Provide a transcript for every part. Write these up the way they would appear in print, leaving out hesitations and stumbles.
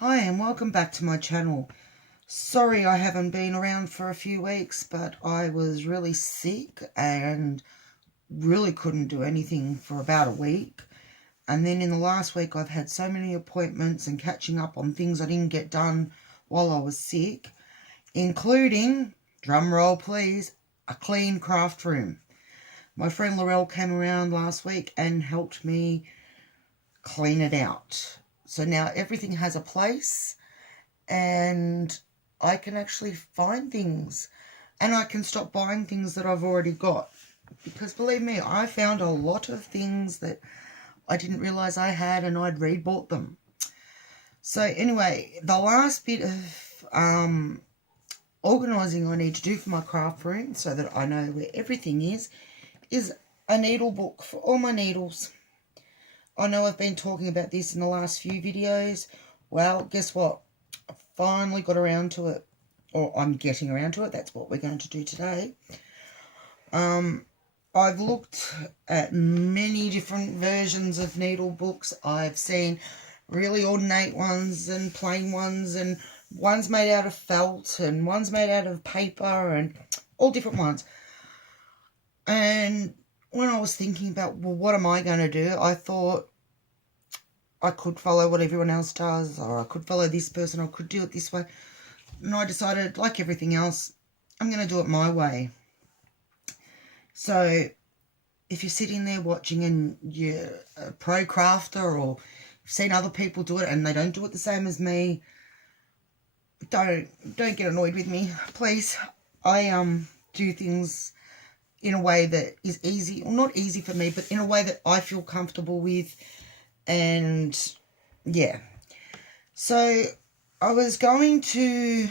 Hi and welcome back to my channel. Sorry I haven't been around for a few weeks, but I was really sick and really couldn't do anything for about a week. And then in the last week I've had so many appointments and catching up on things I didn't get done while I was sick, including, drum roll please, a clean craft room. My friend Laurel came around last week and helped me clean it out. So now everything has a place and I can actually find things and I can stop buying things that I've already got, because believe me, I found a lot of things that I didn't realize I had and I'd rebought them. So anyway, the last bit of organising I need to do for my craft room so that I know where everything is a needle book for all my needles. I know I've been talking about this in the last few videos. Well, guess what? I finally got around to it, or I'm getting around to it. That's what we're going to do today. I've looked at many different versions of needle books. I've seen really ornate ones and plain ones, and ones made out of felt and ones made out of paper, and all different ones. And when I was thinking about, well, what am I going to do, I thought I could follow what everyone else does, or I could follow this person, or I could do it this way. And I decided, like everything else, I'm going to do it my way. So if you're sitting there watching and you're a pro crafter, or you've seen other people do it and they don't do it the same as me, don't get annoyed with me, please. I do things in a way that is easy, or not easy for me, but in a way that I feel comfortable with. And yeah, so I was going to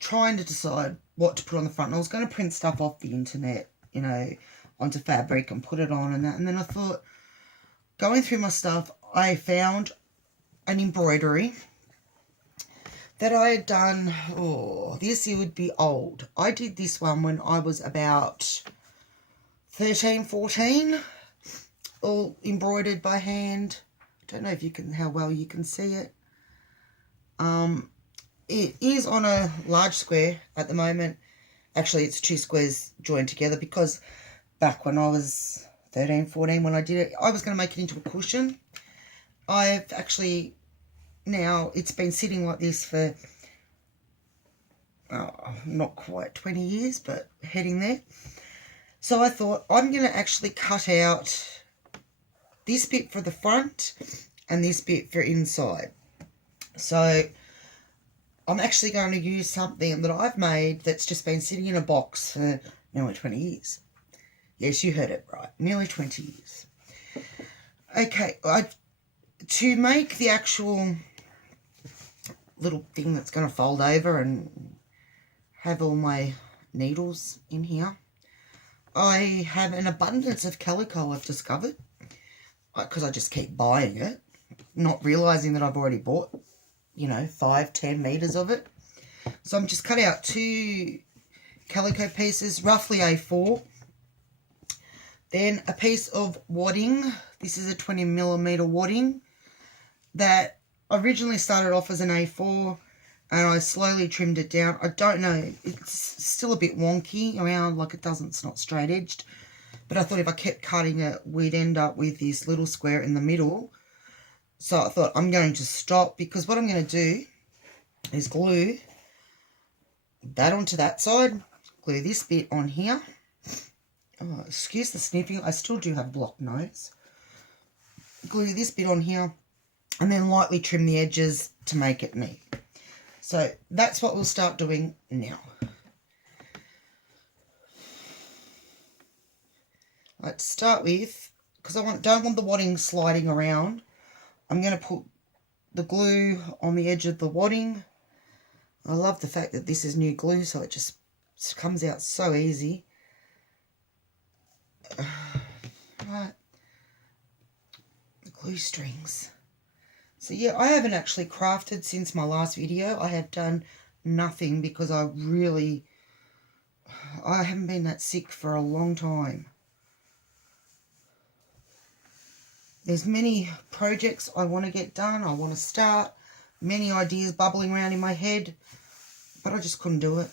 trying to decide what to put on the front. And I was going to print stuff off the internet, onto fabric and put it on and that. And then I thought, going through my stuff, I found an embroidery that I had done. Oh, this year would be old. I did this one when I was about 13, 14, all embroidered by hand. I don't know if you can, how well you can see it. It is on a large square at the moment. Actually, it's two squares joined together, because back when I was 13, 14, when I did it, I was going to make it into a cushion. I've actually, now it's been sitting like this for not quite 20 years, but heading there. So I thought, I'm going to actually cut out this bit for the front and this bit for inside. So I'm actually going to use something that I've made that's just been sitting in a box for nearly 20 years. Yes, you heard it right, nearly 20 years. Okay, to make the actual little thing that's going to fold over and have all my needles in here, I have an abundance of calico I've discovered, because I just keep buying it, not realising that I've already bought 5-10 meters of it. So I'm just cut out 2 calico pieces, roughly A4. Then a piece of wadding. This is a 20mm wadding that originally started off as an A4, and I slowly trimmed it down. I don't know, it's still a bit wonky around, like it's not straight edged, but I thought if I kept cutting it, we'd end up with this little square in the middle. So I thought, I'm going to stop, because what I'm going to do is glue that onto that side, glue this bit on here. Oh, excuse the sniffing, I still do have a blocked nose. Glue this bit on here, and then lightly trim the edges to make it neat. So that's what we'll start doing now. Let's start with, because I don't want the wadding sliding around, I'm going to put the glue on the edge of the wadding. I love the fact that this is new glue, so it just comes out so easy. Right. The glue strings. So yeah, I haven't actually crafted since my last video. I have done nothing, because I haven't been that sick for a long time. There's many projects I want to get done. I want to start. Many ideas bubbling around in my head. But I just couldn't do it.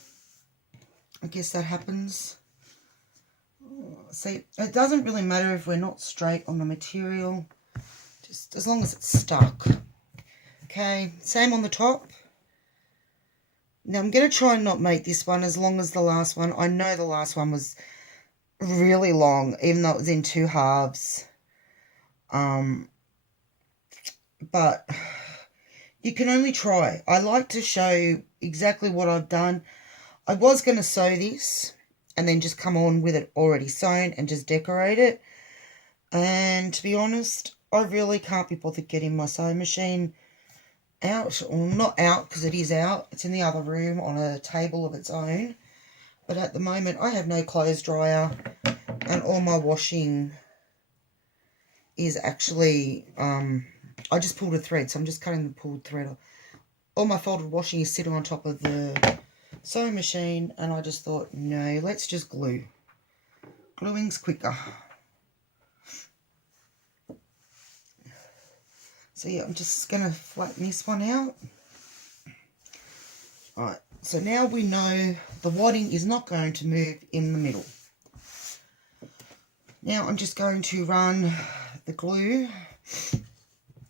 I guess that happens. See, it doesn't really matter if we're not straight on the material. Just as long as it's stuck. Okay, same on the top. Now I'm going to try and not make this one as long as the last one. I know the last one was really long, even though it was in 2 halves. But you can only try. I like to show exactly what I've done. I was going to sew this and then just come on with it already sewn and just decorate it. And to be honest, I really can't be bothered getting my sewing machine out, or not out because it is out. It's in the other room on a table of its own. But at the moment, I have no clothes dryer, and all my washing is actually, I just pulled a thread, so I'm just cutting the pulled thread off. All my folded washing is sitting on top of the sewing machine, and I just thought, no, let's just glue. Gluing's quicker. So yeah, I'm just going to flatten this one out. Alright, so now we know the wadding is not going to move in the middle. Now I'm just going to run the glue.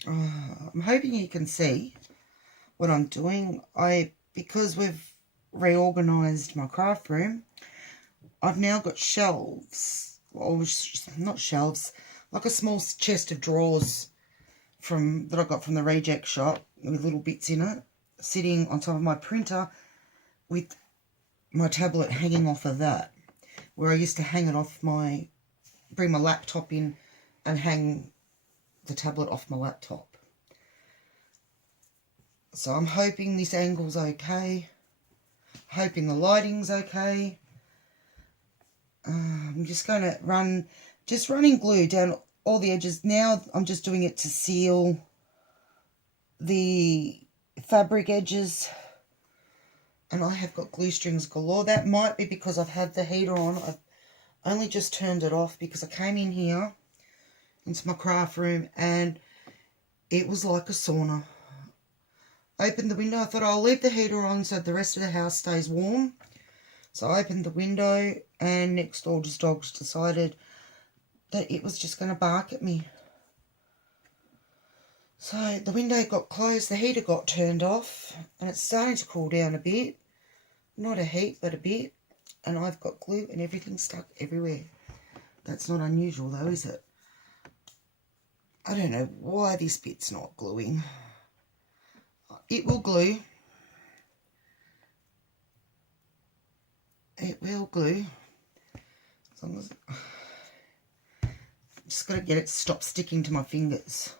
I'm hoping you can see what I'm doing. Because we've reorganised my craft room, I've now got shelves, or not shelves, like a small chest of drawers that I got from the reject shop with little bits in it, sitting on top of my printer with my tablet hanging off of that, where I used to hang it off bring my laptop in and hang the tablet off my laptop. So I'm hoping this angle's okay, hoping the lighting's okay. I'm just going to running glue down all the edges. Now I'm just doing it to seal the fabric edges, and I have got glue strings galore. That might be because I've had the heater on. I've only just turned it off because I came in here into my craft room and it was like a sauna. Opened the window. I thought I'll leave the heater on so the rest of the house stays warm. So I opened the window, and next door dogs decided that it was just going to bark at me. So the window got closed, the heater got turned off, and it's starting to cool down a bit. Not a heap, but a bit. And I've got glue and everything stuck everywhere. That's not unusual though, is it? I don't know why this bit's not gluing. It will glue. It will glue. As long as I'm just got to get it to stop sticking to my fingers.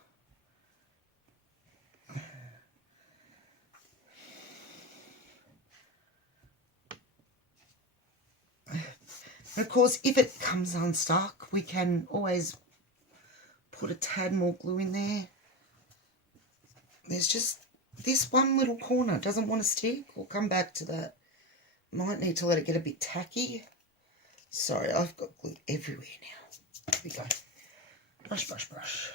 And of course, if it comes unstuck, we can always put a tad more glue in there. There's just this one little corner doesn't want to stick. We'll come back to that. Might need to let it get a bit tacky. Sorry, I've got glue everywhere now. Here we go. Brush, brush, brush.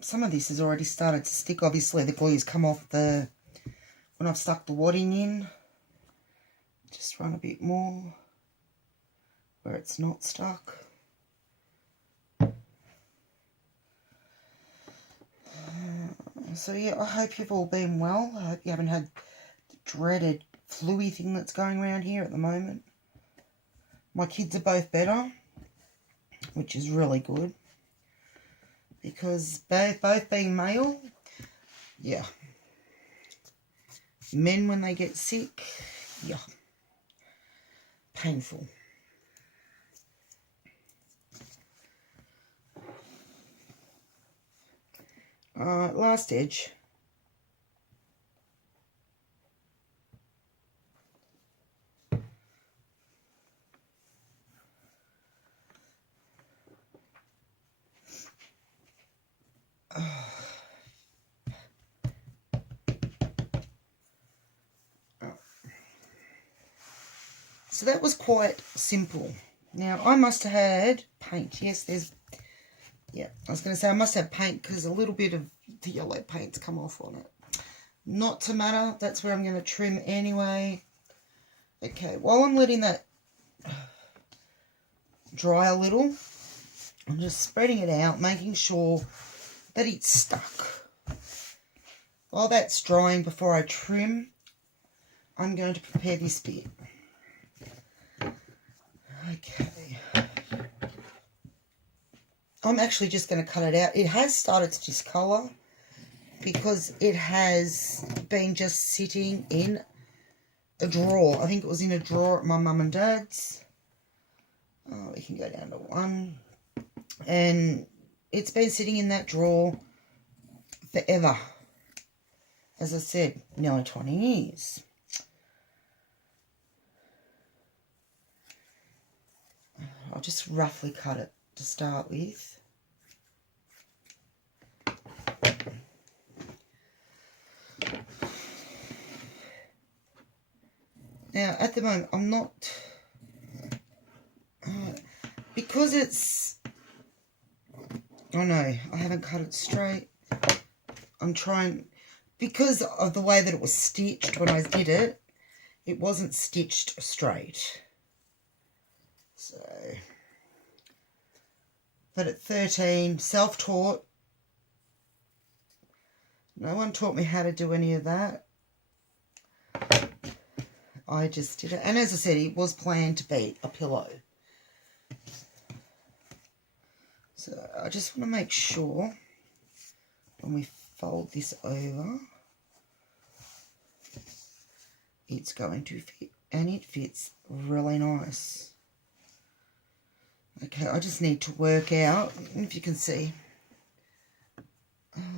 Some of this has already started to stick. Obviously, the glue's come off when I've stuck the wadding in. Just run a bit more where it's not stuck. So yeah, I hope you've all been well. I hope you haven't had the dreaded flu-y thing that's going around here at the moment. My kids are both better, which is really good. Because both being male, yeah. Men, when they get sick, yeah. Painful. Alright, last edge. So that was quite simple. Now, I must have had paint. Yes, yeah, I was going to say I must have paint because a little bit of the yellow paint's come off on it. Not to matter. That's where I'm going to trim anyway. Okay, while I'm letting that dry a little, I'm just spreading it out, making sure that it's stuck. While that's drying before I trim, I'm going to prepare this bit. Okay. I'm actually just going to cut it out. It has started to discolour because it has been just sitting in a drawer. I think it was in a drawer at my mum and dad's. Oh, we can go down to 1. And it's been sitting in that drawer forever. As I said, nearly 20 years. I'll just roughly cut it to start with. Now, at the moment, I'm not... because it's... Oh no, I haven't cut it straight. I'm trying... Because of the way that it was stitched when I did it, it wasn't stitched straight. So... But at 13, self-taught. No one taught me how to do any of that. I just did it. And as I said, it was planned to be a pillow. So I just want to make sure when we fold this over, it's going to fit. And it fits really nice. Okay, I just need to work out, if you can see,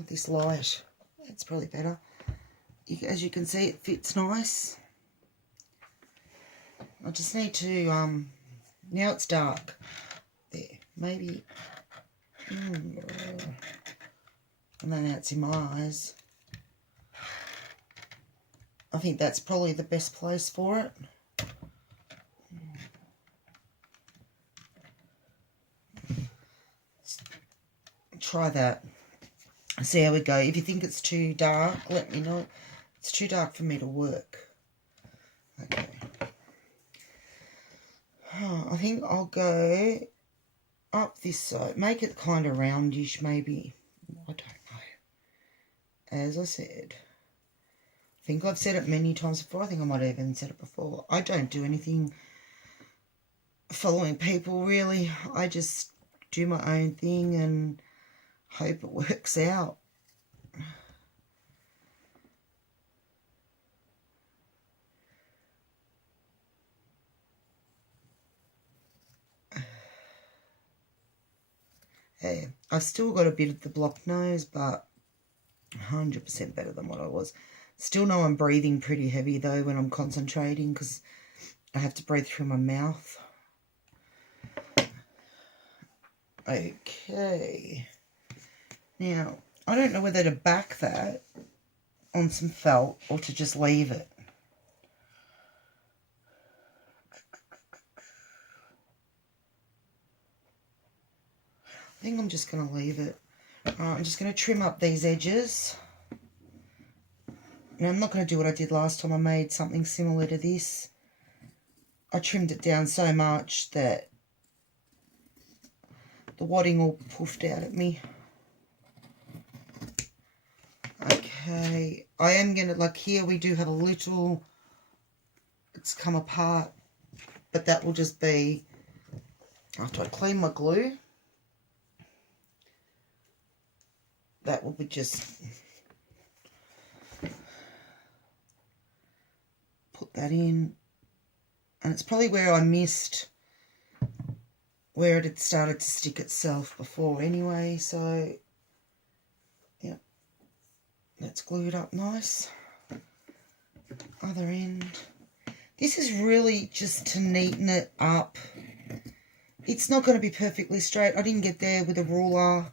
this light, it's probably better. As you can see, it fits nice. I just need to, now it's dark, there, maybe, and then it's in my eyes. I think that's probably the best place for it. Try that. See how we go. If you think it's too dark, let me know. It's too dark for me to work. Okay. I think I'll go up this side. Make it kind of roundish, maybe. I don't know. As I said, I think I've said it many times before. I think I might have even said it before. I don't do anything following people, really. I just do my own thing and hope it works out. Hey, I've still got a bit of the blocked nose, but 100% better than what I was. Still know I'm breathing pretty heavy though when I'm concentrating because I have to breathe through my mouth. Okay. Now, I don't know whether to back that on some felt or to just leave it. I think I'm just going to leave it. I'm just going to trim up these edges. Now, I'm not going to do what I did last time. I made something similar to this. I trimmed it down so much that the wadding all poofed out at me. Okay, I am going to, like here we do have a little, it's come apart, but that will just be, after I clean my glue, that will be just, put that in, and it's probably where I missed, where it had started to stick itself before anyway, so, yeah. That's glued up nice. Other end. This is really just to neaten it up. It's not going to be perfectly straight. I didn't get there with a ruler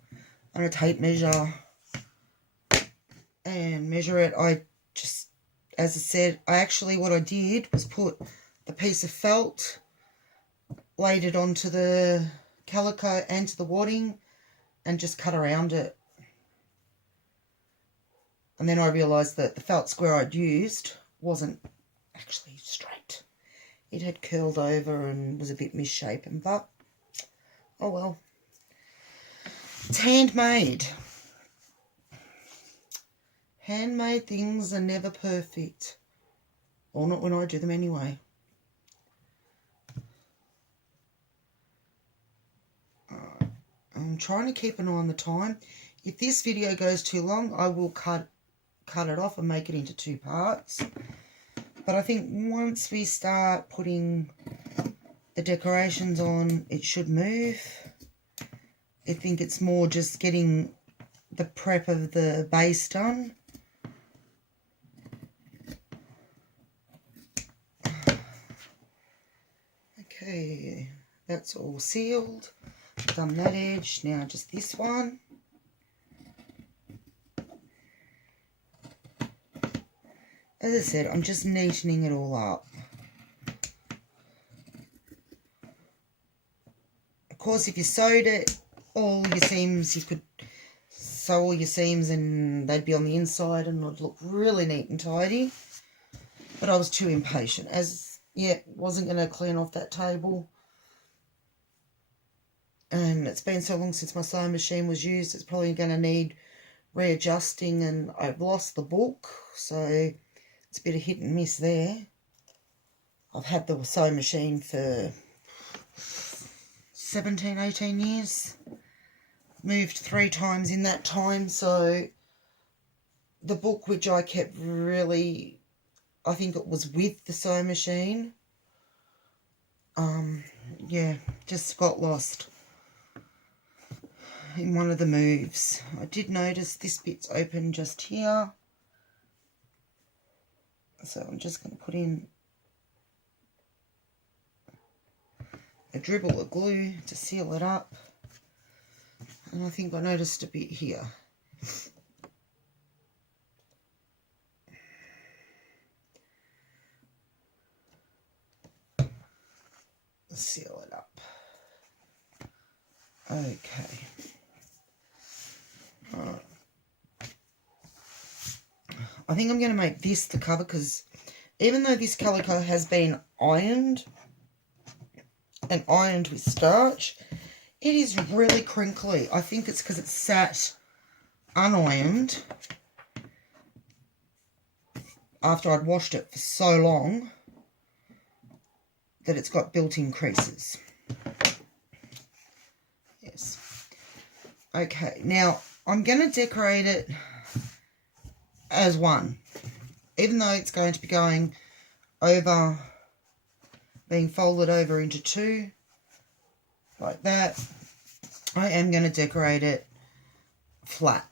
and a tape measure and measure it. I just, as I said, what I did was put the piece of felt, laid it onto the calico and to the wadding, and just cut around it. And then I realised that the felt square I'd used wasn't actually straight. It had curled over and was a bit misshapen, but oh well. It's handmade. Handmade things are never perfect. Or not when I do them anyway. I'm trying to keep an eye on the time. If this video goes too long, I will cut it off and make it into 2 parts. But I think once we start putting the decorations on, it should move. I think it's more just getting the prep of the base done. Okay, that's all sealed. Done that edge, now just this one. As I said, I'm just neatening it all up. Of course, if you sewed it, all your seams, you could sew all your seams and they'd be on the inside and it'd look really neat and tidy. But I was too impatient, as wasn't going to clean off that table. And it's been so long since my sewing machine was used, it's probably going to need readjusting, and I've lost the book, so it's a bit of hit and miss there. I've had the sewing machine for 17, 18 years. Moved 3 times in that time, so the book, which I kept really, I think it was with the sewing machine, just got lost in one of the moves. I did notice this bit's open just here, so I'm just going to put in a dribble of glue to seal it up, and I think I noticed a bit here. Seal it up. Okay. I think I'm going to make this the cover, because even though this calico has been ironed and ironed with starch, it is really crinkly. I think it's because it's sat unironed after I'd washed it for so long that it's got built-in creases. Yes. Okay, now I'm going to decorate it as one. Even though it's going to be going over, being folded over into 2, like that, I am going to decorate it flat.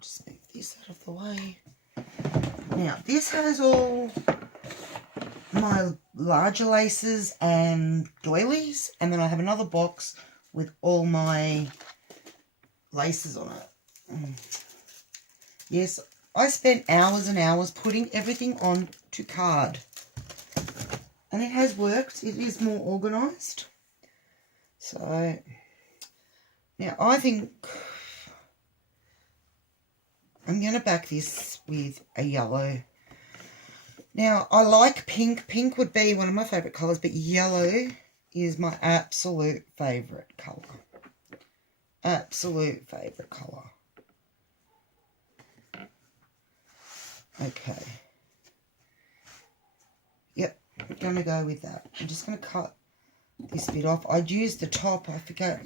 Just move this out of the way. Now, this has all my larger laces and doilies, and then I have another box with all my laces on it. Yes, I spent hours and hours putting everything on to card, and it has worked. It is more organised. So now I think I'm going to back this with a yellow. Now, I like pink. Pink would be one of my favourite colours, but yellow is my absolute favourite colour. Absolute favourite colour. Okay. Yep, I'm going to go with that. I'm just going to cut this bit off. I'd used the top, I forget,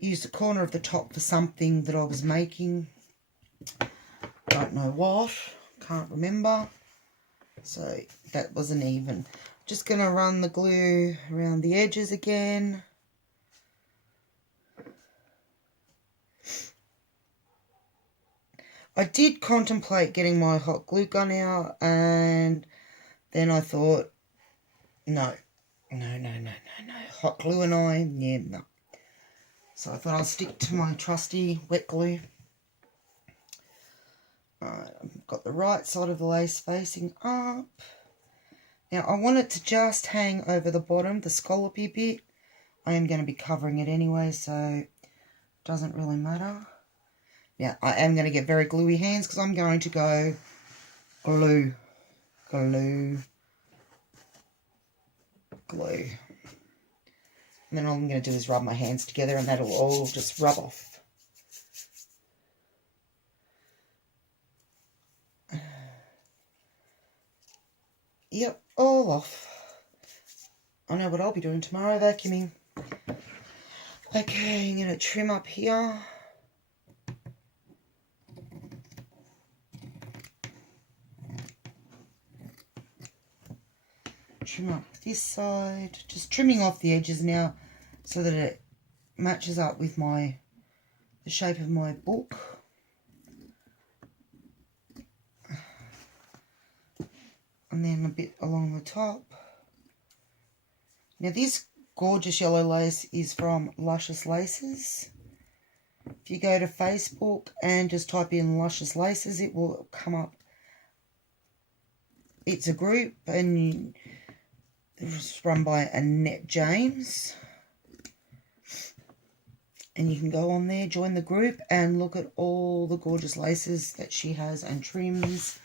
used the corner of the top for something that I was making. Don't know what, can't remember. So that wasn't even. Just going to run the glue around the edges again. I did contemplate getting my hot glue gun out, and then I thought, no. Hot glue and no. So I thought I'll stick to my trusty wet glue. I've got the right side of the lace facing up. Now I want it to just hang over the bottom, the scallopy bit. I am going to be covering it anyway, so it doesn't really matter. Now I am going to get very gluey hands because I'm going to go glue, glue, glue. And then all I'm going to do is rub my hands together and that'll all just rub off. Yep, all off. I know what I'll be doing tomorrow, vacuuming. Okay, I'm going to trim up here. Trim up this side. Just trimming off the edges now so that it matches up with the shape of my book. And then a bit along the top. Now this gorgeous yellow lace is from Luscious Laces. If you go to Facebook and just type in Luscious Laces, it will come up. It's a group and it's run by Annette James. And you can go on there, join the group and look at all the gorgeous laces that she has and trims.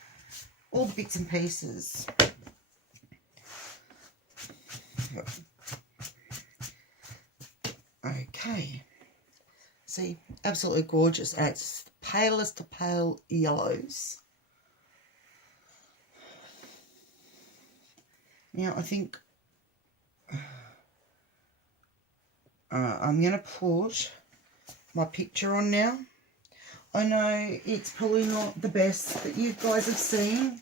All bits and pieces. Okay. See, absolutely gorgeous. And it's palest of pale yellows. Now, I think I'm going to put my picture on now. I know it's probably not the best that you guys have seen.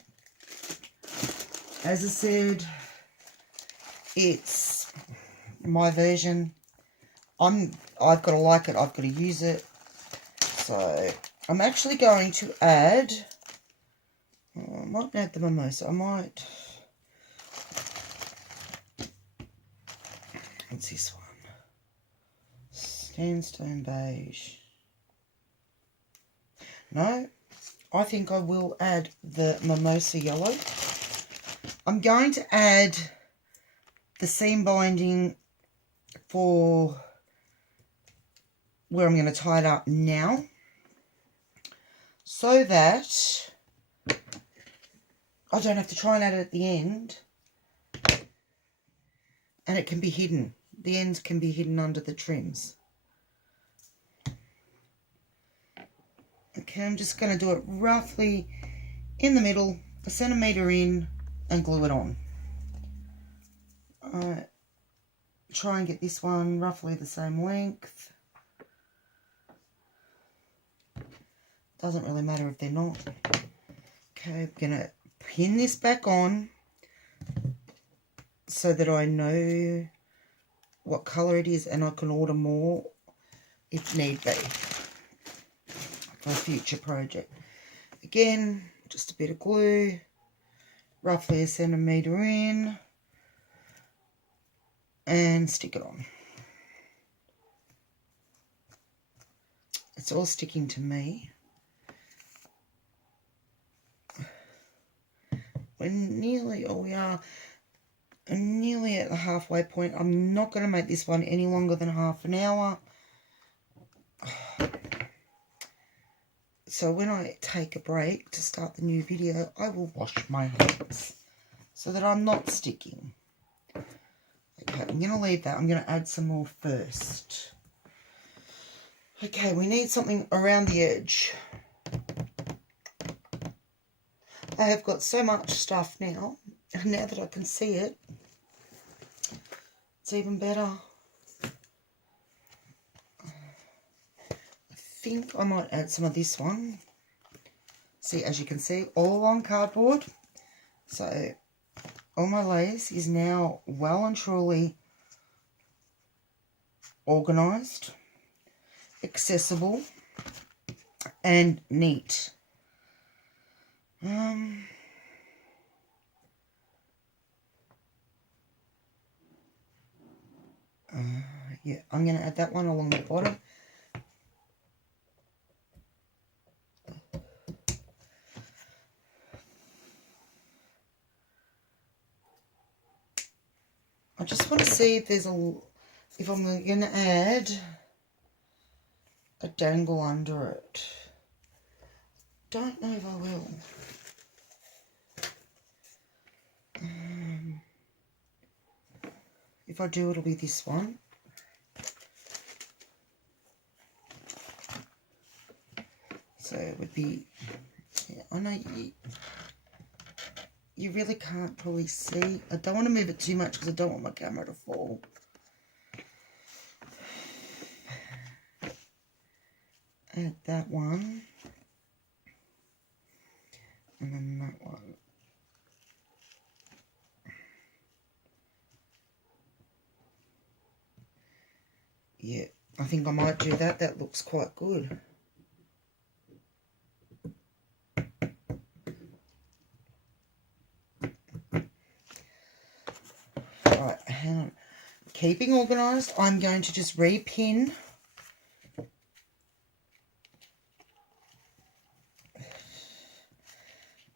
As I said, it's my version. I've got to like it. I've got to use it. So I'm actually going to add. I might add the mimosa. I might. What's this one? Sandstone beige. No, I think I will add the mimosa yellow. I'm going to add the seam binding for where I'm going to tie it up now, so that I don't have to try and add it at the end, and it can be hidden. The ends can be hidden under the trims. Okay, I'm just going to do it roughly in the middle, 1 centimetre in, and glue it on. Try and get this one roughly the same length. Doesn't really matter if they're not. Okay, I'm going to pin this back on so that I know what colour it is and I can order more if need be for a future project. Again, just a bit of glue, roughly 1 centimetre in, and stick it on. It's all sticking to me. We are nearly at the halfway point. I'm not going to make this one any longer than half an hour. So when I take a break to start the new video, I will wash my hands so that I'm not sticking. Okay, I'm going to leave that. I'm going to add some more first. Okay, we need something around the edge. I have got so much stuff now, and now that I can see it, it's even better. I think I might add some of this one. See, as you can see, all on cardboard. So all my lace is now well and truly organised, accessible, and neat. Yeah, I'm going to add that one along the bottom. I just want to see if there's if I'm going to add a dangle under it. Don't know if I will. If I do, it'll be this one. So it would be, yeah, I know you really can't probably see. I don't want to move it too much because I don't want my camera to fall. Add that one. And then that one. Yeah, I think I might do that. That looks quite good. Right, hang on. Keeping organised, I'm going to just repin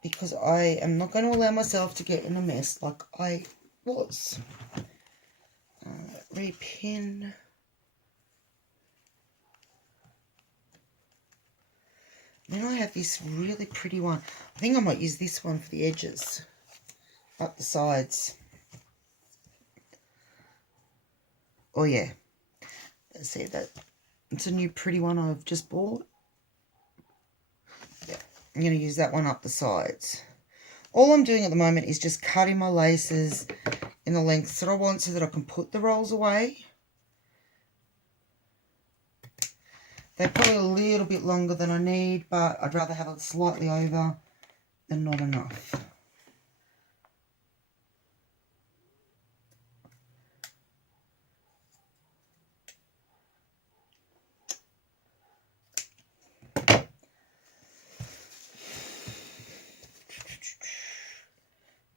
because I am not going to allow myself to get in a mess like I was. Repin. Then I have this really pretty one. I think I might use this one for the edges, up the sides. Oh yeah, see that? It's a new pretty one I've just bought. Yeah, I'm going to use that one up the sides. All I'm doing at the moment is just cutting my laces in the lengths that I want so that I can put the rolls away. They're probably a little bit longer than I need, but I'd rather have it slightly over than not enough.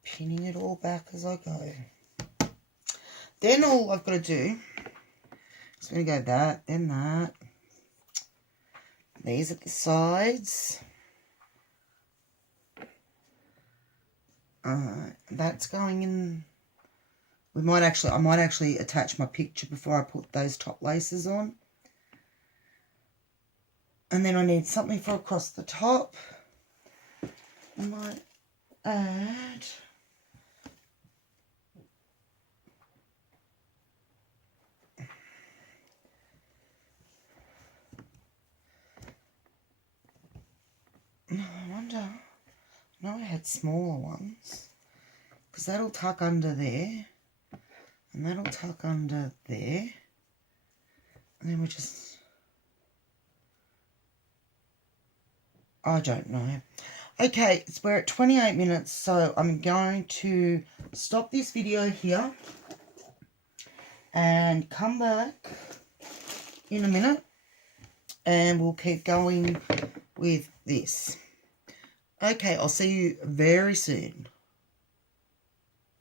Pinning it all back as I go. Then all I've got to do is I'm going to go that, then that. These at the sides. That's going in. I might actually attach my picture before I put those top laces on. And then I need something for across the top. I might add I wonder. No, I had smaller ones because that'll tuck under there, and that'll tuck under there, and then we just. I don't know. Okay, we're at 28 minutes, so I'm going to stop this video here and come back in a minute, and we'll keep going with this. Okay, I'll see you very soon.